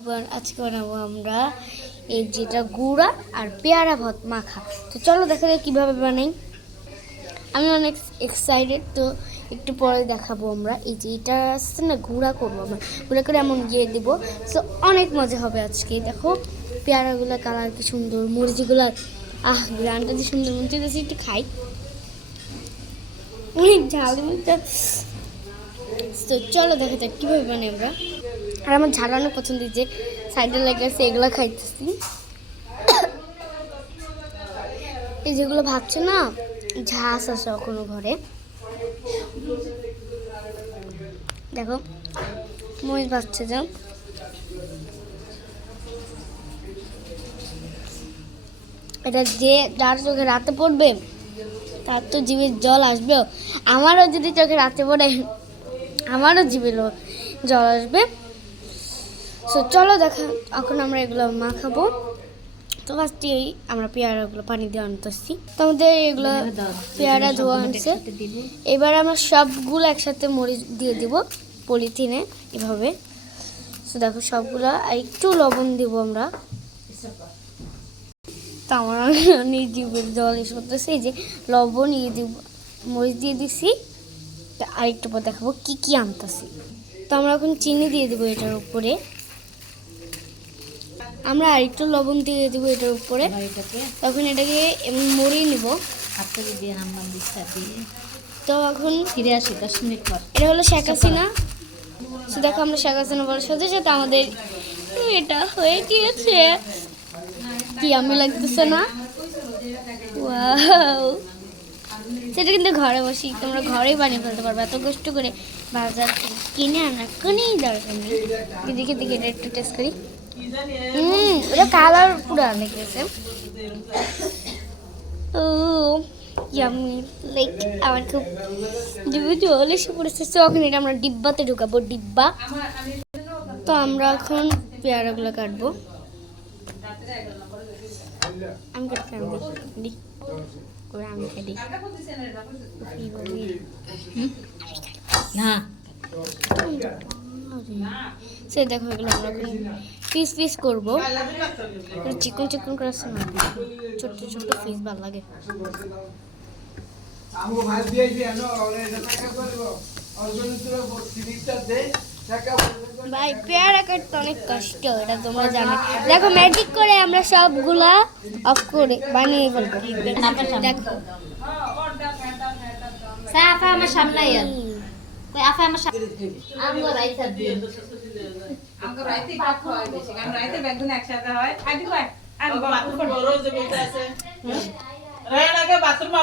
আজকে বানাবো আমরা এই যেটা গুঁড়া আর পেয়ারা ভাত মাখা। তো চলো দেখা যাক কীভাবে বানাই। আমি অনেক এক্সাইটেড তো একটু পরে দেখাবো আমরা। এই যে এটা আসছে না, গুঁড়া করব আমরা। গুঁড়া করে এমন গিয়ে দেবো। তো অনেক মজা হবে আজকে। দেখো, পেয়ারাগুলো কালার কি সুন্দর, মরিচগুলো, আহ গ্রানটা যে সুন্দর। মন চাইতেছে একটু খাই। অনেক ঝাল তো চলো দেখা যাক কীভাবে বানাই আমরা। আর আমার অনেক পছন্দ যে সাইডে লেগে আছে, এগুলো খাইতেছি। এই যেগুলো ভাবছে না, ঝাঁস আছে এখনও ঘরে। দেখো মহিষ ভাবছে যা এটা যে যার চোখে রাতে পড়বে, তার তো জীবের জল আসবে। আমারও যদি চোখে রাতে পড়ে, আমারও জীবের জল আসবে। সো চলো দেখা এখন আমরা এগুলো মাখাবো। তো ফার্স্টেই আমরা পেয়ারাগুলো পানি দিয়ে আনতেছি। তো আমাদের এগুলো পেয়ারা ধোয়া আনছে। এবার আমরা সবগুলো একসাথে মরিচ দিয়ে দিব পলিথিনে এভাবে। তো দেখো সবগুলো আর একটু লবণ দিব আমরা। তো আমার অনেক জীবের জল এসে করতেছে যে লবণ ইয়ে দিব মরিচ দিয়ে দিছি। তো আরেকটু পর দেখাবো কি কি আনতেছি। তো আমরা এখন চিনি দিয়ে দেবো এটার উপরে। আমরা আরেকটু লবণ দিয়ে দেবো এটার উপরে। তখন এটাকে এমন মরিয়ে নিব। দিয়ে নাম্বার দিচ্ছা দিয়ে। তো এখন ফিরে আসি দশ মিনিট পর। এটা হলো শেখ হাসিনা। তো দেখো আমরা শেখ হাসিনা বলার সাথে সাথে আমাদের এটা হয়ে গিয়েছে। কি আমি লাগতেছে না! সেটা কিন্তু ঘরে বসি তোমরা ঘরেই বানিয়ে ফেলতে পারবে। এত কষ্ট করে বাজার কিনে আনা কোনোই দরকার নেই। দেখে দেখে এটা একটু টেস্ট করি। হুম ওটা কালার পুরো অনেক গেছে ও ইয়ামি লাইক আমার খুব জল পড়েছে। এখন এটা আমরা ডিব্বাতে ঢুকাবো ডিব্বা। তো আমরা এখন পেয়ারাগুলো কাটবো। আমি কাটতে আমি দিই করে আমি কাটি। না। সে দেখো এগুলো আমরা পিস পিস করব। চিকন চিকন করে ছোট্ট ছোট্ট পিস ভালো লাগে। ভাই পেয়ারা কাটতে অনেক কষ্ট এটা তোমার জানো। দেখো ম্যাজিক করে আমরা সবগুলা অফ করে বানিয়ে ফেলব। দেখো। সাফা আমার সামনে আফা আমার সামনে আমগো রাইতে দিয়ে আমাকে রাইতে ভাত খাওয়াই বেশি। কারণ রাইতে বেগুন একসাথে হয়। আদি কয়? আর বাথরুম বড় যে বলতে আছে। রে লাগে বাথরুম